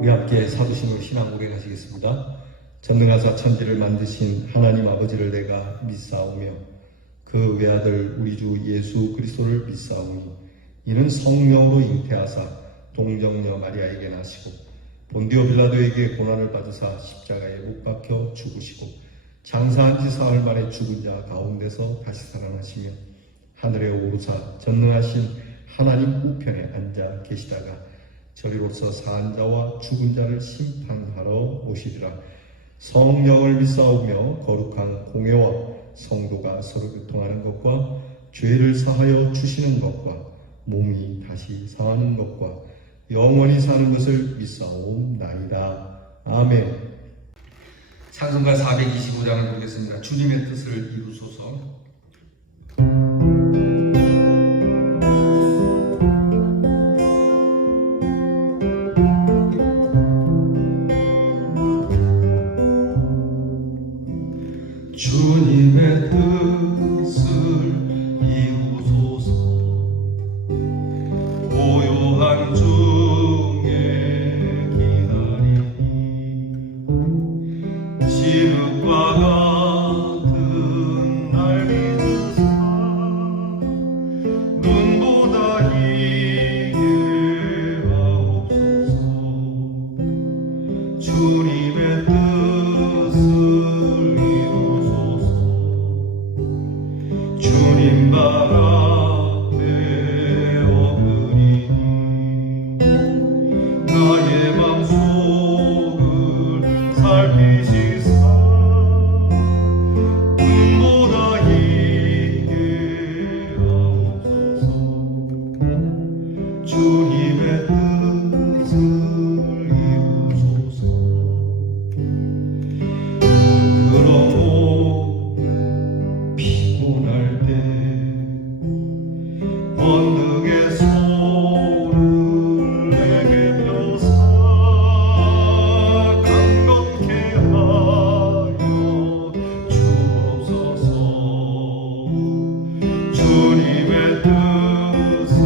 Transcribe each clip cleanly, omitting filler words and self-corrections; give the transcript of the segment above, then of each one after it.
우리 함께 사두신으로 신앙 고백 하시겠습니다. 전능하사 천지를 만드신 하나님 아버지를 내가 믿사오며 그 외아들 우리 주 예수 그리스도를 믿사오니 이는 성령으로 잉태하사 동정녀 마리아에게 나시고 본디오 빌라도에게 고난을 받으사 십자가에 못 박혀 죽으시고 장사한 지 사흘 만에 죽은 자 가운데서 다시 살아나시며 하늘에 오르사 전능하신 하나님 우편에 앉아 계시다가 저리로서 사한 자와 죽은 자를 심판하러 오시리라. 성령을 믿사오며 거룩한 공회와 성도가 서로 교통하는 것과 죄를 사하여 주시는 것과 몸이 다시 사는 것과 영원히 사는 것을 믿사옵나이다. 아멘. 찬송가 425장을 보겠습니다. 주님의 뜻을 이루소서. 주님의 뜻을 이루소서. 고요한 중에 기다리니 지흙과 같은 날 믿으사 눈보다 희게 하옵소서. 주님의 뜻을 주님 발 앞에 엎으리니 나의 맘속을 살피시사 눈보다 희게 하옵소서. 주님의 뜻을 이루소서. 그러므로 피곤할 때 권능의 손을 내게 펴사 강건케 하여 주옵소서. 주님의 뜻을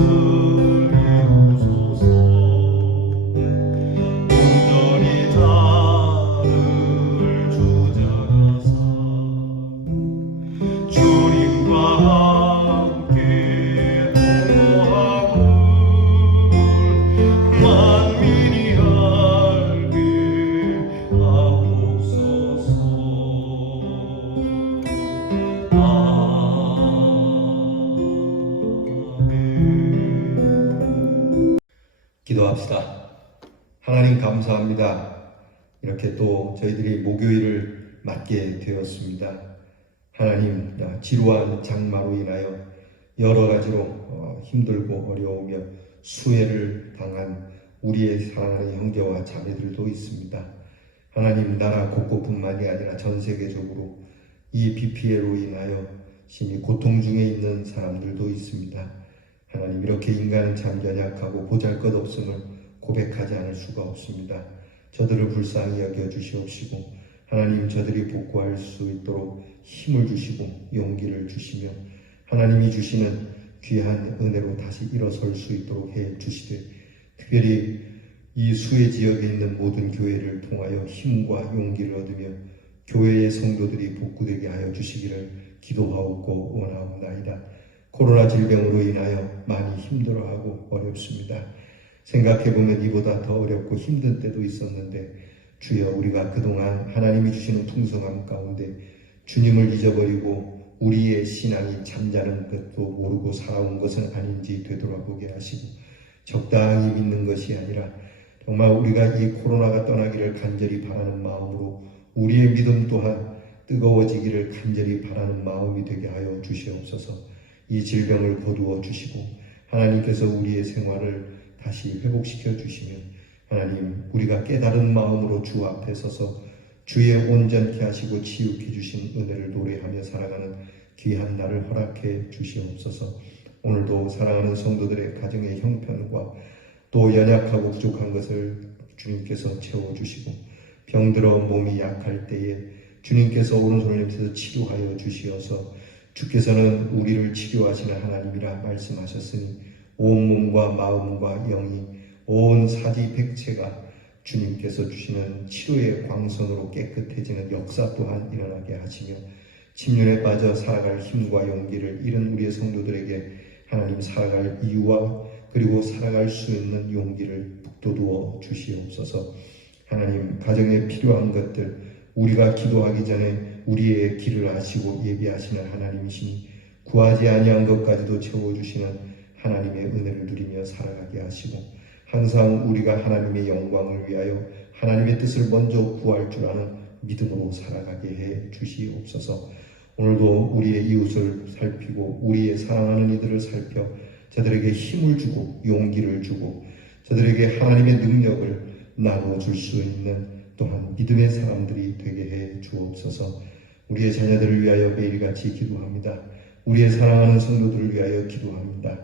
이루소서. 온전히 나를 주장하사 주님과 함께 동거함을 만민이 알게 하옵소서. 아멘. 기도합시다. 하나님 감사합니다. 이렇게 또 저희들이 목요일을 맞게 되었습니다. 하나님, 지루한 장마로 인하여 여러 가지로 힘들고 어려우며 수해를 당한 우리의 사랑하는 형제와 자매들도 있습니다. 하나님, 나라 곳곳뿐만이 아니라 전 세계적으로 이 비 피해로 인하여 심히 고통 중에 있는 사람들도 있습니다. 하나님, 이렇게 인간은 참 연약하고 보잘것없음을 고백하지 않을 수가 없습니다. 저들을 불쌍히 여겨 주시옵시고 하나님, 저들이 복구할 수 있도록 힘을 주시고 용기를 주시며 하나님이 주시는 귀한 은혜로 다시 일어설 수 있도록 해 주시되, 특별히 이 수해 지역에 있는 모든 교회를 통하여 힘과 용기를 얻으며 교회의 성도들이 복구되게 하여 주시기를 기도하옵고 원하옵나이다. 코로나 질병으로 인하여 많이 힘들어하고 어렵습니다. 생각해보면 이보다 더 어렵고 힘든 때도 있었는데 주여, 우리가 그동안 하나님이 주시는 풍성함 가운데 주님을 잊어버리고 우리의 신앙이 잠자는 것도 모르고 살아온 것은 아닌지 되돌아보게 하시고 적당히 믿는 것이 아니라 정말 우리가 이 코로나가 떠나기를 간절히 바라는 마음으로 우리의 믿음 또한 뜨거워지기를 간절히 바라는 마음이 되게 하여 주시옵소서. 이 질병을 거두어 주시고 하나님께서 우리의 생활을 다시 회복시켜 주시면 하나님 우리가 깨달은 마음으로 주 앞에 서서 주의 온전케 하시고 치유케 주신 은혜를 노래하며 살아가는 귀한 날을 허락해 주시옵소서. 오늘도 사랑하는 성도들의 가정의 형편과 또 연약하고 부족한 것을 주님께서 채워주시고 병들어 몸이 약할 때에 주님께서 오른손을 내미셔서 치료하여 주시어서 주께서는 우리를 치료하시는 하나님이라 말씀하셨으니 온 몸과 마음과 영이 온 사지 백체가 주님께서 주시는 치료의 광선으로 깨끗해지는 역사 또한 일어나게 하시며 침륜에 빠져 살아갈 힘과 용기를 잃은 우리의 성도들에게 하나님 살아갈 이유와 그리고 살아갈 수 있는 용기를 북돋워 주시옵소서. 하나님 가정에 필요한 것들 우리가 기도하기 전에 우리의 길을 아시고 예비하시는 하나님이시니 구하지 아니한 것까지도 채워주시는 하나님의 은혜를 누리며 살아가게 하시고 항상 우리가 하나님의 영광을 위하여 하나님의 뜻을 먼저 구할 줄 아는 믿음으로 살아가게 해 주시옵소서. 오늘도 우리의 이웃을 살피고 우리의 사랑하는 이들을 살펴 저들에게 힘을 주고 용기를 주고 저들에게 하나님의 능력을 나눠줄 수 있는 또한 믿음의 사람들이 되게 해 주옵소서. 우리의 자녀들을 위하여 매일같이 기도합니다. 우리의 사랑하는 성도들을 위하여 기도합니다.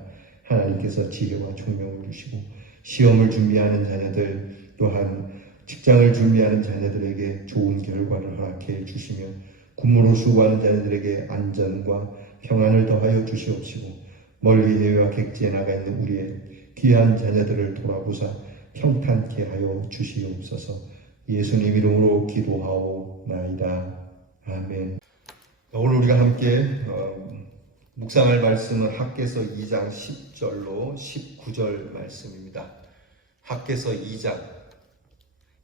하나님께서 지혜와 총명을 주시고 시험을 준비하는 자녀들 또한 직장을 준비하는 자녀들에게 좋은 결과를 허락해 주시며 군무로 수고하는 자녀들에게 안전과 평안을 더하여 주시옵시고 멀리 해외와 객지에 나가 있는 우리의 귀한 자녀들을 돌아보사 평탄케 하여 주시옵소서. 예수님 이름으로 기도하오나이다. 아멘. 오늘 우리가 함께 묵상할 말씀은 학개서 2장 10절로 19절 말씀입니다. 학개서 2장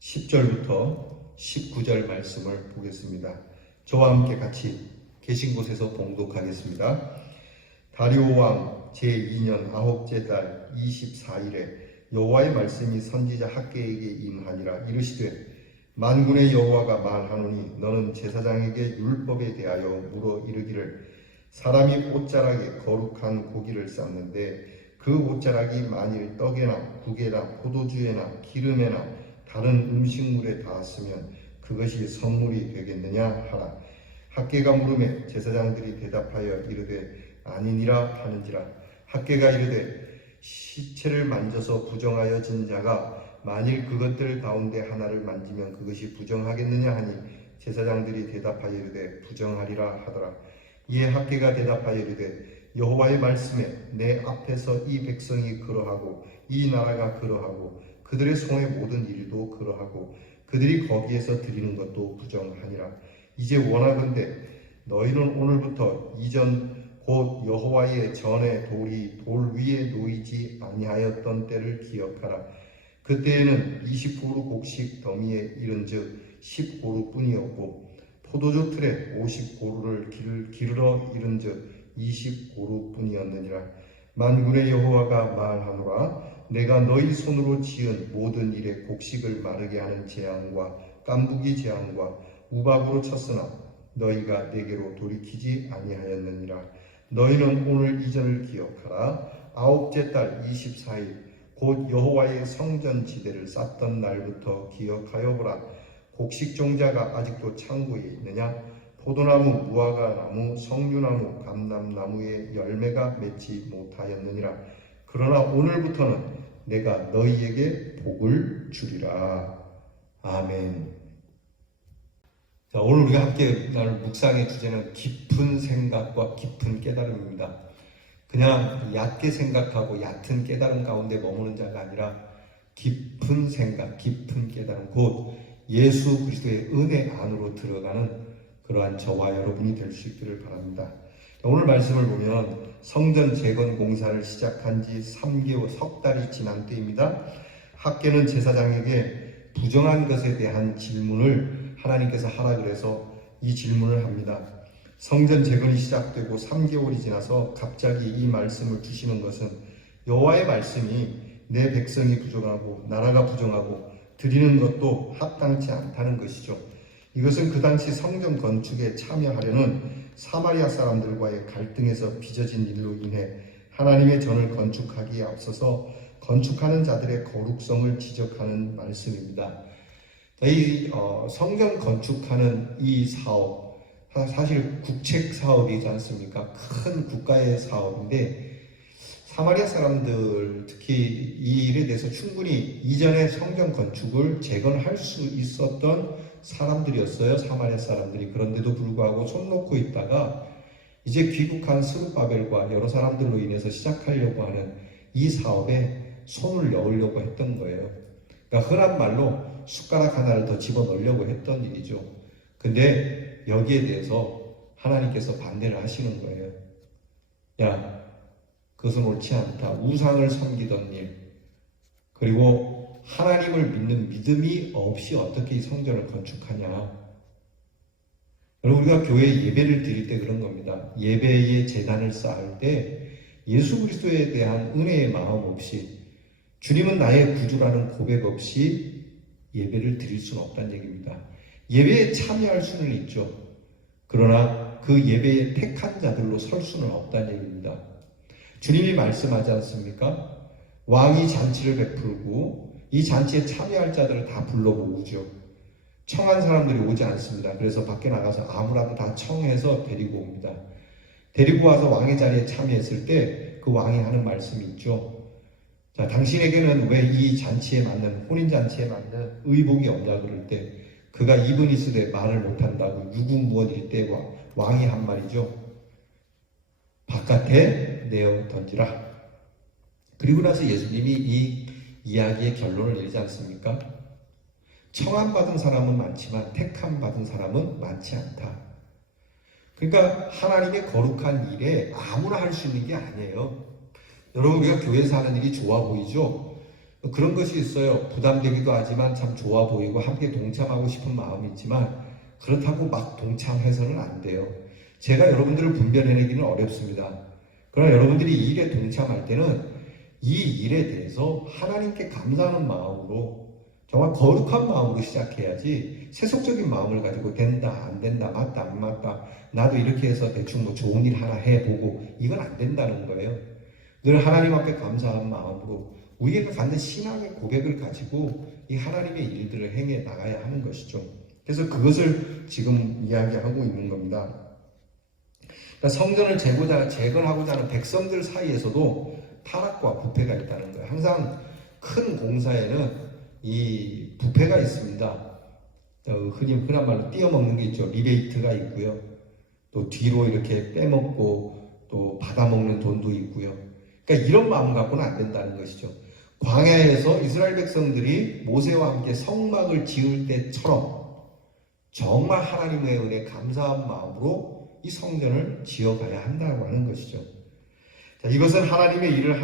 10절부터 19절 말씀을 보겠습니다. 저와 함께 같이 계신 곳에서 봉독하겠습니다. 다리오 왕 제2년 9째 달 24일에 여호와의 말씀이 선지자 학개에게 임하니라. 이르시되 만군의 여호와가 말하노니 너는 제사장에게 율법에 대하여 물어 이르기를 사람이 옷자락에 거룩한 고기를 쌓는데 그 옷자락이 만일 떡에나 국에나 포도주에나 기름에나 다른 음식물에 닿았으면 그것이 선물이 되겠느냐 하라. 학개가 물음에 제사장들이 대답하여 이르되 아니니라 하는지라. 학개가 이르되 시체를 만져서 부정하여진 자가 만일 그것들 가운데 하나를 만지면 그것이 부정하겠느냐 하니 제사장들이 대답하여 이르되 부정하리라 하더라. 이에 학개가 대답하여 이르되 여호와의 말씀에 내 앞에서 이 백성이 그러하고 이 나라가 그러하고 그들의 손의 모든 일도 그러하고 그들이 거기에서 드리는 것도 부정하니라. 이제 원하건대 너희는 오늘부터 이전 곧 여호와의 전에 돌이 돌 위에 놓이지 아니하였던 때를 기억하라. 그때에는 20고루 곡식 더미에 이른즉 10고루뿐이었고 포도주 틀에 50고루를 기르러 이른즉 20고루뿐이었느니라. 만군의 여호와가 말하노라. 내가 너희 손으로 지은 모든 일에 곡식을 마르게 하는 재앙과 깐부기 재앙과 우박으로 쳤으나 너희가 내게로 돌이키지 아니하였느니라. 너희는 오늘 이전을 기억하라. 9째 달 24일 곧 여호와의 성전 지대를 쌓던 날부터 기억하여 보라. 곡식 종자가 아직도 창고에 있느냐? 포도나무, 무화과나무, 석류나무, 감람나무의 열매가 맺지 못하였느니라. 그러나 오늘부터는 내가 너희에게 복을 주리라. 아멘. 자, 오늘 우리가 함께 나눌 묵상의 주제는 깊은 생각과 깊은 깨달음입니다. 그냥 얕게 생각하고 얕은 깨달음 가운데 머무는 자가 아니라 깊은 생각, 깊은 깨달음, 곧 예수 그리스도의 은혜 안으로 들어가는 그러한 저와 여러분이 될 수 있기를 바랍니다. 오늘 말씀을 보면 성전 재건 공사를 시작한 지 3개월, 석 달이 지난 때입니다. 학개는 제사장에게 부정한 것에 대한 질문을 하나님께서 하라 그래서 이 질문을 합니다. 성전 재건이 시작되고 3개월이 지나서 갑자기 이 말씀을 주시는 것은 여호와의 말씀이 내 백성이 부정하고 나라가 부정하고 드리는 것도 합당치 않다는 것이죠. 이것은 그 당시 성전 건축에 참여하려는 사마리아 사람들과의 갈등에서 빚어진 일로 인해 하나님의 전을 건축하기에 앞서서 건축하는 자들의 거룩성을 지적하는 말씀입니다. 이 성전 건축하는 이 사업, 사실 국책 사업이지 않습니까? 큰 국가의 사업인데 사마리아 사람들 특히 이 일에 대해서 충분히 이전에 성전 건축을 재건할 수 있었던 사람들이었어요. 사마리아 사람들이. 그런데도 불구하고 손 놓고 있다가 이제 귀국한 스룹바벨과 여러 사람들로 인해서 시작하려고 하는 이 사업에 손을 넣으려고 했던 거예요. 그러니까 흔한 말로 숟가락 하나를 더 집어넣으려고 했던 일이죠. 근데 여기에 대해서 하나님께서 반대를 하시는 거예요. 야, 그것은 옳지 않다. 우상을 섬기던 일, 그리고 하나님을 믿는 믿음이 없이 어떻게 이 성전을 건축하냐. 여러분, 우리가 교회에 예배를 드릴 때 그런 겁니다. 예배의 제단을 쌓을 때 예수 그리스도에 대한 은혜의 마음 없이, 주님은 나의 구주라는 고백 없이 예배를 드릴 수는 없다는 얘기입니다. 예배에 참여할 수는 있죠. 그러나 그 예배에 택한 자들로 설 수는 없다는 얘기입니다. 주님이 말씀하지 않습니까? 왕이 잔치를 베풀고 이 잔치에 참여할 자들을 다 불러 모으죠. 청한 사람들이 오지 않습니다. 그래서 밖에 나가서 아무라도 다 청해서 데리고 옵니다. 데리고 와서 왕의 자리에 참여했을 때 그 왕이 하는 말씀이 있죠. 자, 당신에게는 왜 이 잔치에 맞는, 혼인잔치에 맞는 의복이 없냐 그럴 때 그가 입은 있으되 말을 못한다고 유구무원일 때 왕이 한 말이죠. 바깥에 내어 던지라. 그리고 나서 예수님이 이 이야기의 결론을 내리지 않습니까? 청함받은 사람은 많지만 택함받은 사람은 많지 않다. 그러니까 하나님의 거룩한 일에 아무나 할 수 있는 게 아니에요. 여러분, 우리가 교회에서 하는 일이 좋아 보이죠? 그런 것이 있어요. 부담되기도 하지만 참 좋아 보이고 함께 동참하고 싶은 마음이 있지만 그렇다고 막 동참해서는 안 돼요. 제가 여러분들을 분별해내기는 어렵습니다. 그러나 여러분들이 이 일에 동참할 때는 이 일에 대해서 하나님께 감사하는 마음으로, 정말 거룩한 마음으로 시작해야지 세속적인 마음을 가지고 된다 안 된다 맞다 안 맞다 나도 이렇게 해서 대충 뭐 좋은 일 하나 해보고 이건 안 된다는 거예요. 늘 하나님 앞에 감사한 마음으로 우리가 갖는 신앙의 고백을 가지고 이 하나님의 일들을 행해 나가야 하는 것이죠. 그래서 그것을 지금 이야기하고 있는 겁니다. 그러니까 성전을 재건하고자 하는 백성들 사이에서도 타락과 부패가 있다는 거예요. 항상 큰 공사에는 이 부패가 있습니다. 흔한 말로 띄어먹는 게 있죠. 리베이트가 있고요. 또 뒤로 이렇게 빼먹고 또 받아먹는 돈도 있고요. 그러니까 이런 마음 갖고는 안 된다는 것이죠. 광야에서 이스라엘 백성들이 모세와 함께 성막을 지을 때처럼 정말 하나님의 은혜에 감사한 마음으로 이 성전을 지어가야 한다고 하는 것이죠. 자, 이것은 하나님의 일을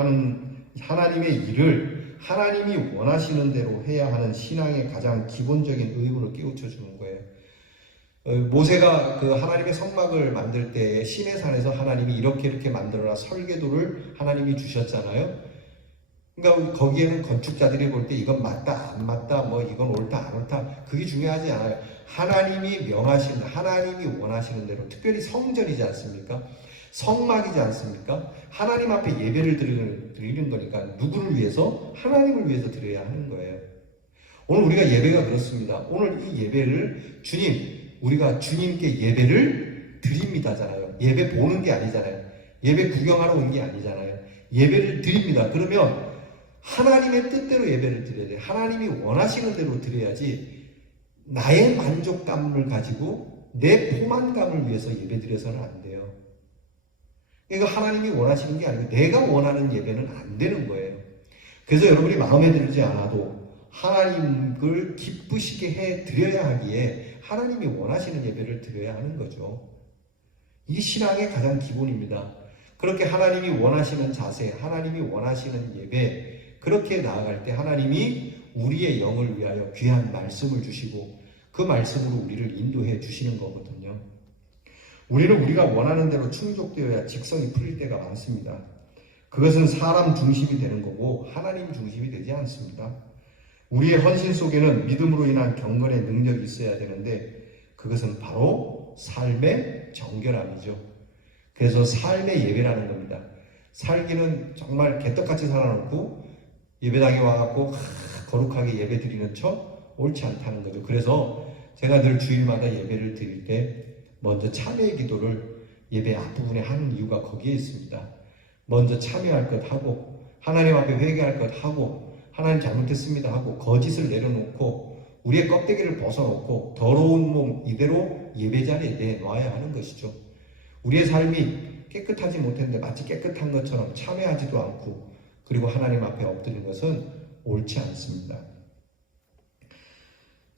하나님이 원하시는 대로 해야 하는 신앙의 가장 기본적인 의무를 깨우쳐 주는 거예요. 모세가 그 하나님의 성막을 만들 때 시내산에서 하나님이 이렇게 만들어라 설계도를 하나님이 주셨잖아요. 그러니까 거기에는 건축자들이 볼 때 이건 맞다 안 맞다 뭐 이건 옳다 안 옳다 그게 중요하지 않아요. 하나님이 명하시는, 하나님이 원하시는 대로, 특별히 성전이지 않습니까? 성막이지 않습니까? 하나님 앞에 예배를 드리는 거니까 누구를 위해서? 하나님을 위해서 드려야 하는 거예요. 오늘 우리가 예배가 그렇습니다. 오늘 이 예배를 우리가 주님께 예배를 드립니다잖아요. 예배 보는 게 아니잖아요. 예배 구경하러 온 게 아니잖아요. 예배를 드립니다. 그러면 하나님의 뜻대로 예배를 드려야 돼요. 하나님이 원하시는 대로 드려야지 나의 만족감을 가지고 내 포만감을 위해서 예배 드려서는 안 돼요. 그러니까 하나님이 원하시는 게 아니고 내가 원하는 예배는 안 되는 거예요. 그래서 여러분이 마음에 들지 않아도 하나님을 기쁘시게 해 드려야 하기에 하나님이 원하시는 예배를 드려야 하는 거죠. 이게 신앙의 가장 기본입니다. 그렇게 하나님이 원하시는 자세, 하나님이 원하시는 예배, 그렇게 나아갈 때 하나님이 우리의 영을 위하여 귀한 말씀을 주시고 그 말씀으로 우리를 인도해 주시는 거거든요. 우리는 우리가 원하는 대로 충족되어야 직성이 풀릴 때가 많습니다. 그것은 사람 중심이 되는 거고 하나님 중심이 되지 않습니다. 우리의 헌신 속에는 믿음으로 인한 경건의 능력이 있어야 되는데 그것은 바로 삶의 정결함이죠. 그래서 삶의 예배라는 겁니다. 살기는 정말 개떡같이 살아놓고 예배당에 와갖고 거룩하게 예배 드리는 척 옳지 않다는 거죠. 그래서 제가 늘 주일마다 예배를 드릴 때 먼저 참여의 기도를 예배 앞부분에 하는 이유가 거기에 있습니다. 먼저 참여할 것 하고 하나님 앞에 회개할 것 하고 하나님 잘못했습니다 하고 거짓을 내려놓고 우리의 껍데기를 벗어놓고 더러운 몸 이대로 예배 자리에 내놔야 하는 것이죠. 우리의 삶이 깨끗하지 못했는데 마치 깨끗한 것처럼 참여하지도 않고 그리고 하나님 앞에 엎드린 것은 옳지 않습니다.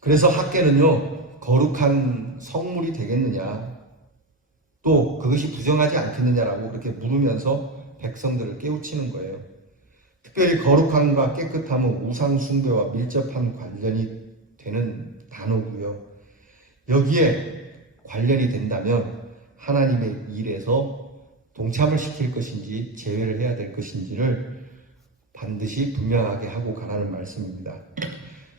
그래서 학계는요, 거룩한 성물이 되겠느냐, 또 그것이 부정하지 않겠느냐라고 그렇게 물으면서 백성들을 깨우치는 거예요. 특별히 거룩함과 깨끗함은 우상 숭배와 밀접한 관련이 되는 단어고요. 여기에 관련이 된다면 하나님의 일에서 동참을 시킬 것인지 제외를 해야 될 것인지를 반드시 분명하게 하고 가라는 말씀입니다.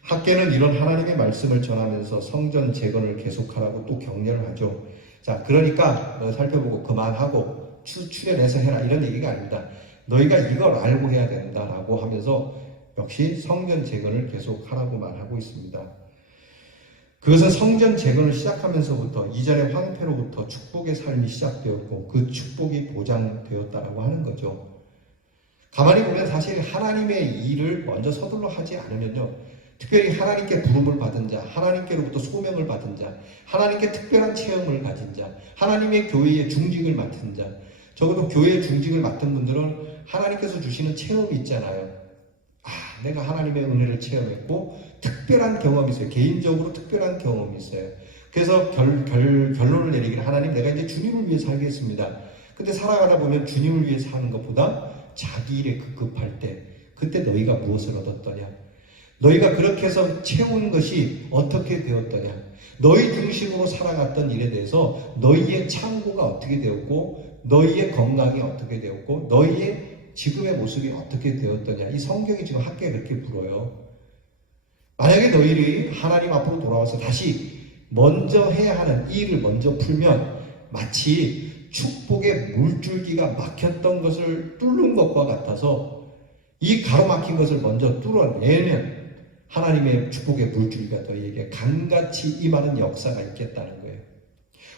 학계는 이런 하나님의 말씀을 전하면서 성전 재건을 계속하라고 또 격려를 하죠. 자, 그러니까 살펴보고 그만하고 출연해서 해라 이런 얘기가 아닙니다. 너희가 이걸 알고 해야 된다라고 하면서 역시 성전 재건을 계속하라고 말하고 있습니다. 그것은 성전 재건을 시작하면서부터 이전의 황폐로부터 축복의 삶이 시작되었고 그 축복이 보장되었다라고 하는 거죠. 가만히 보면 사실 하나님의 일을 먼저 서둘러 하지 않으면요, 특별히 하나님께 부름을 받은 자, 하나님께로부터 소명을 받은 자, 하나님께 특별한 체험을 가진 자, 하나님의 교회의 중직을 맡은 자, 적어도 교회의 중직을 맡은 분들은 하나님께서 주시는 체험이 있잖아요. 내가 하나님의 은혜를 체험했고 특별한 경험이 있어요. 개인적으로 특별한 경험이 있어요. 그래서 결론을 내리기를 하나님 내가 이제 주님을 위해 살겠습니다. 근데 살아가다 보면 주님을 위해 사는 것보다 자기 일에 급급할 때 그때 너희가 무엇을 얻었더냐? 너희가 그렇게 해서 채운 것이 어떻게 되었더냐? 너희 중심으로 살아갔던 일에 대해서 너희의 창고가 어떻게 되었고 너희의 건강이 어떻게 되었고 너희의 지금의 모습이 어떻게 되었더냐. 이 성경이 지금 학계에 그렇게 불어요. 만약에 너희들이 하나님 앞으로 돌아와서 다시 먼저 해야 하는 이 일을 먼저 풀면 마치 축복의 물줄기가 막혔던 것을 뚫는 것과 같아서 이 가로막힌 것을 먼저 뚫어내면 하나님의 축복의 물줄기가 너희에게 강같이 임하는 역사가 있겠다는 거예요.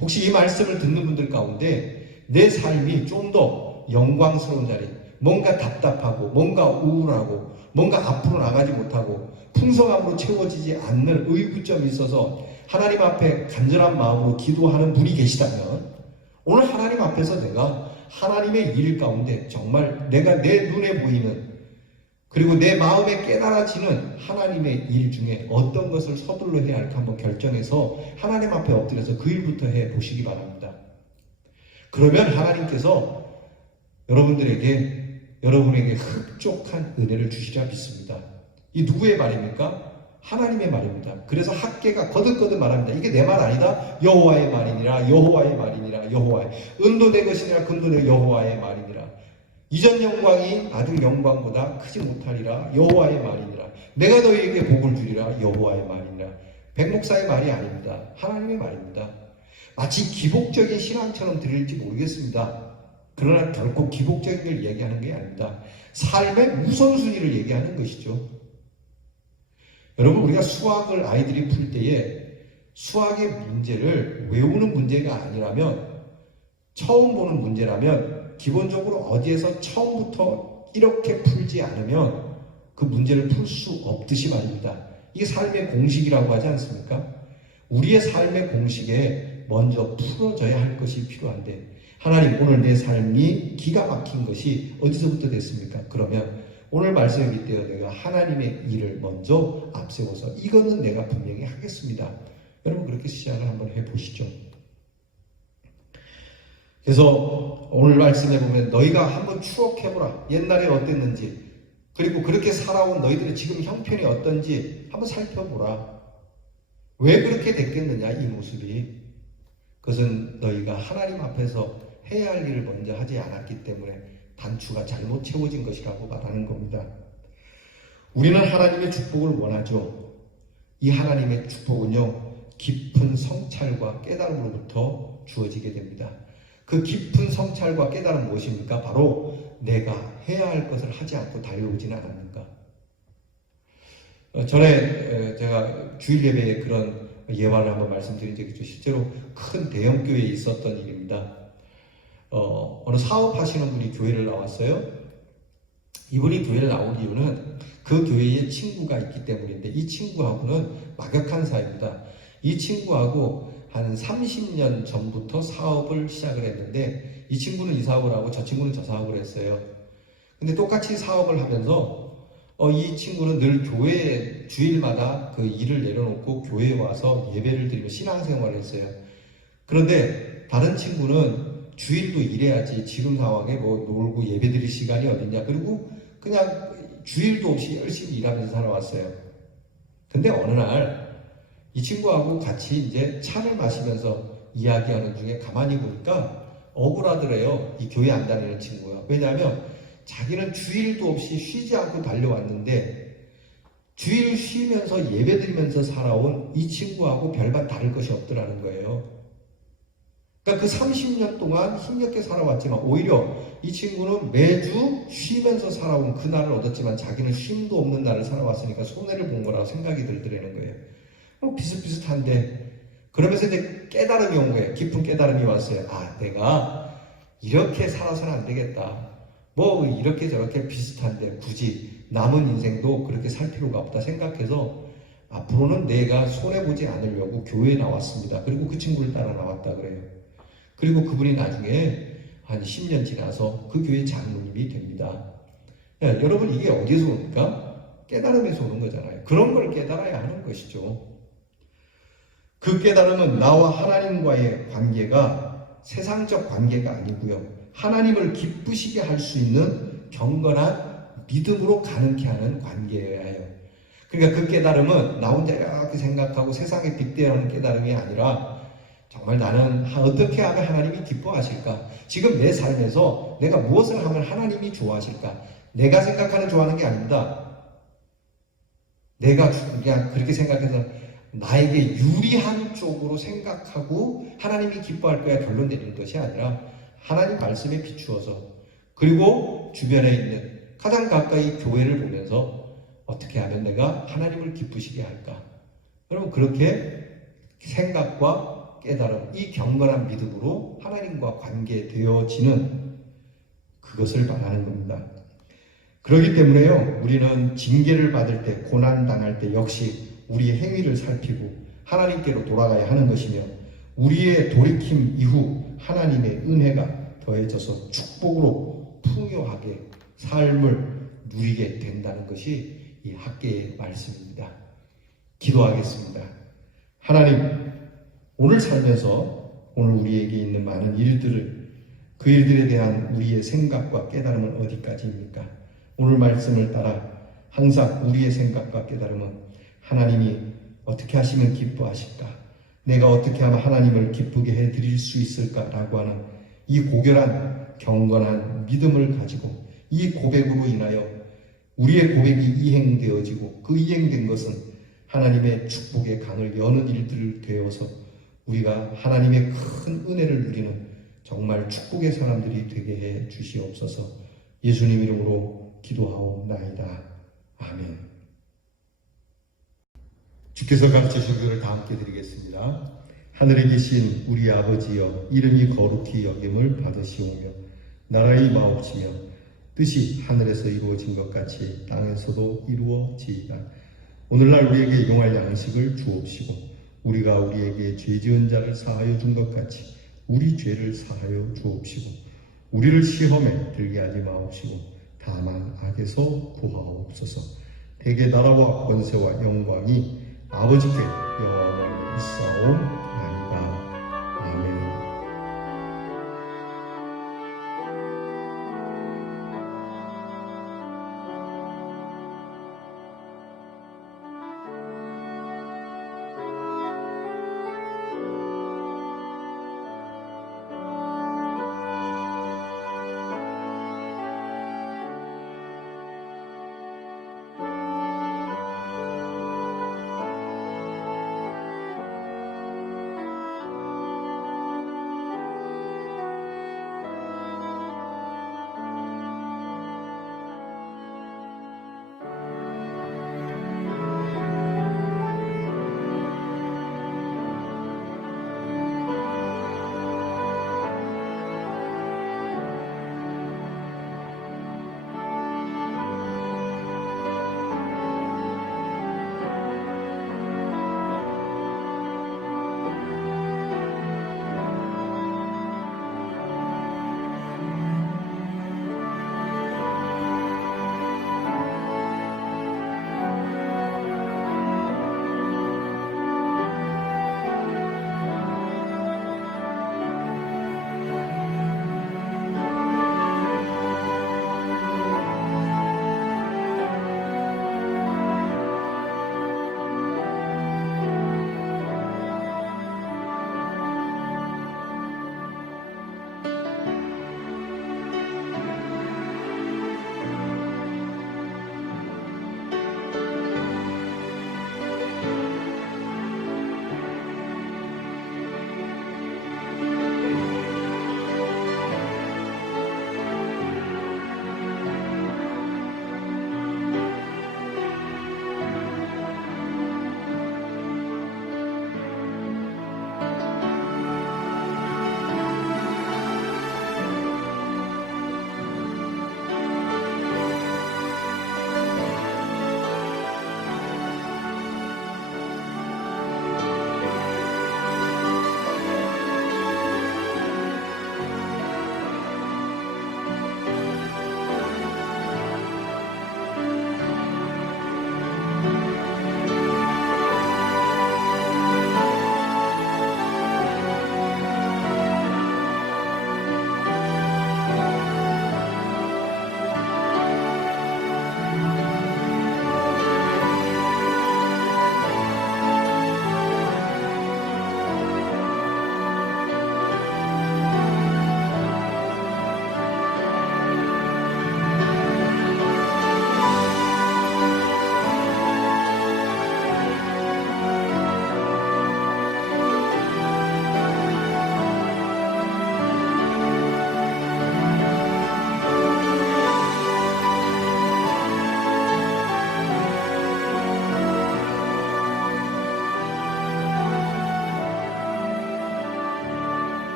혹시 이 말씀을 듣는 분들 가운데 내 삶이 좀 더 영광스러운 자리, 뭔가 답답하고 뭔가 우울하고 뭔가 앞으로 나가지 못하고 풍성함으로 채워지지 않는 의구점이 있어서 하나님 앞에 간절한 마음으로 기도하는 분이 계시다면 오늘 하나님 앞에서 내가 하나님의 일 가운데 정말 내가 내 눈에 보이는 그리고 내 마음에 깨달아지는 하나님의 일 중에 어떤 것을 서둘러 해야 할까 한번 결정해서 하나님 앞에 엎드려서 그 일부터 해 보시기 바랍니다. 그러면 하나님께서 여러분에게 흡족한 은혜를 주시리라 믿습니다. 이 누구의 말입니까? 하나님의 말입니다. 그래서 학계가 거듭거듭 말합니다. 이게 내 말 아니다. 여호와의 말이니라. 여호와의 말이니라. 여호와의 은도 내 것이니라. 금도 내 여호와의 말이니라. 이전 영광이 아들 영광보다 크지 못하리라. 여호와의 말이니라. 내가 너희에게 복을 주리라. 여호와의 말이니라. 백목사의 말이 아닙니다. 하나님의 말입니다. 마치 기복적인 신앙처럼 들릴지 모르겠습니다. 그러나 결코 기복적인 걸 얘기하는 게 아닙니다. 삶의 우선순위를 얘기하는 것이죠. 여러분, 우리가 수학을 아이들이 풀 때에 수학의 문제를 외우는 문제가 아니라면 처음 보는 문제라면 기본적으로 어디에서 처음부터 이렇게 풀지 않으면 그 문제를 풀 수 없듯이 말입니다. 이게 삶의 공식이라고 하지 않습니까? 우리의 삶의 공식에 먼저 풀어져야 할 것이 필요한데 하나님 오늘 내 삶이 기가 막힌 것이 어디서부터 됐습니까? 그러면 오늘 말씀에 빗대어 내가 하나님의 일을 먼저 앞세워서 이거는 내가 분명히 하겠습니다. 여러분 그렇게 시작을 한번 해보시죠. 그래서 오늘 말씀에 보면 너희가 한번 추억해보라. 옛날에 어땠는지 그리고 그렇게 살아온 너희들의 지금 형편이 어떤지 한번 살펴보라. 왜 그렇게 됐겠느냐 이 모습이. 그것은 너희가 하나님 앞에서 해야 할 일을 먼저 하지 않았기 때문에 단추가 잘못 채워진 것이라고 말하는 겁니다. 우리는 하나님의 축복을 원하죠. 이 하나님의 축복은요 깊은 성찰과 깨달음으로부터 주어지게 됩니다. 그 깊은 성찰과 깨달음 무엇입니까? 바로 내가 해야 할 것을 하지 않고 달려오지는 않았는가? 전에 제가 주일 예배에 그런 예화를 한번 말씀드린 적이 있죠. 실제로 큰 대형 교회에 있었던 일입니다. 어느 사업하시는 분이 교회를 나왔어요. 이분이 교회를 나온 이유는 그 교회에 친구가 있기 때문인데, 이 친구하고는 막역한 사이입니다. 이 친구하고 한 30년 전부터 사업을 시작을 했는데, 이 친구는 이 사업을 하고 저 친구는 저 사업을 했어요. 근데 똑같이 사업을 하면서 이 친구는 늘 교회에 주일마다 그 일을 내려놓고 교회에 와서 예배를 드리며 신앙생활을 했어요. 그런데 다른 친구는 주일도 일해야지 지금 상황에 뭐 놀고 예배 드릴 시간이 어딨냐, 그리고 그냥 주일도 없이 열심히 일하면서 살아왔어요. 근데 어느 날 이 친구하고 같이 이제 차를 마시면서 이야기하는 중에 가만히 보니까 억울하더래요. 이 교회 안 다니는 친구가. 왜냐하면 자기는 주일도 없이 쉬지 않고 달려왔는데, 주일 쉬면서 예배드리면서 살아온 이 친구하고 별반 다를 것이 없더라는 거예요. 그러니까 그 30년 동안 힘겹게 살아왔지만 오히려 이 친구는 매주 쉬면서 살아온 그날을 얻었지만 자기는 쉼도 없는 날을 살아왔으니까 손해를 본 거라고 생각이 들더라는 거예요. 비슷비슷한데, 그러면서 이제 깨달음이 온 거예요. 깊은 깨달음이 왔어요. 아, 내가 이렇게 살아서는 안 되겠다. 뭐 이렇게 저렇게 비슷한데 굳이 남은 인생도 그렇게 살 필요가 없다 생각해서 앞으로는 내가 손해보지 않으려고 교회에 나왔습니다. 그리고 그 친구를 따라 나왔다 그래요. 그리고 그분이 나중에 한 10년 지나서 그 교회 장로님이 됩니다. 여러분, 이게 어디서 옵니까? 깨달음에서 오는 거잖아요. 그런 걸 깨달아야 하는 것이죠. 그 깨달음은 나와 하나님과의 관계가 세상적 관계가 아니고요, 하나님을 기쁘시게 할 수 있는 경건한 믿음으로 가능케 하는 관계여야 해요. 그러니까 그 깨달음은 나 혼자 이렇게 생각하고 세상에 빗대어는 깨달음이 아니라, 정말 나는 어떻게 하면 하나님이 기뻐하실까? 지금 내 삶에서 내가 무엇을 하면 하나님이 좋아하실까? 내가 생각하는 좋아하는 게 아닙니다. 내가 그냥 그렇게 생각해서 나에게 유리한 쪽으로 생각하고 하나님이 기뻐할 거야 결론 내리는 것이 아니라, 하나님 말씀에 비추어서, 그리고 주변에 있는 가장 가까이 교회를 보면서 어떻게 하면 내가 하나님을 기쁘시게 할까? 여러분, 그렇게 생각과 깨달음, 이 경건한 믿음으로 하나님과 관계되어지는 그것을 말하는 겁니다. 그렇기 때문에요, 우리는 징계를 받을 때, 고난당할 때 역시 우리의 행위를 살피고 하나님께로 돌아가야 하는 것이며, 우리의 돌이킴 이후 하나님의 은혜가 더해져서 축복으로 풍요하게 삶을 누리게 된다는 것이 이 학계의 말씀입니다. 기도하겠습니다. 하나님, 오늘 살면서 오늘 우리에게 있는 많은 일들을, 그 일들에 대한 우리의 생각과 깨달음은 어디까지입니까? 오늘 말씀을 따라 항상 우리의 생각과 깨달음은 하나님이 어떻게 하시면 기뻐하실까? 내가 어떻게 하면 하나님을 기쁘게 해드릴 수 있을까라고 하는 이 고결한 경건한 믿음을 가지고, 이 고백으로 인하여 우리의 고백이 이행되어지고, 그 이행된 것은 하나님의 축복의 강을 여는 일들 되어서 우리가 하나님의 큰 은혜를 누리는 정말 축복의 사람들이 되게 해 주시옵소서. 예수님 이름으로 기도하옵나이다. 아멘. 주께서 가르치신 것을 다 함께 드리겠습니다. 하늘에 계신 우리 아버지여, 이름이 거룩히 여김을 받으시오며 나라의 마옵시며 뜻이 하늘에서 이루어진 것 같이 땅에서도 이루어지이다. 오늘날 우리에게 용할 양식을 주옵시고, 우리가 우리에게 죄 지은 자를 사하여 준 것 같이 우리 죄를 사하여 주옵시고, 우리를 시험에 들게 하지 마옵시고 다만 악에서 구하옵소서. 대개 나라와 권세와 영광이 아버지께 영원히 있사옵나이다.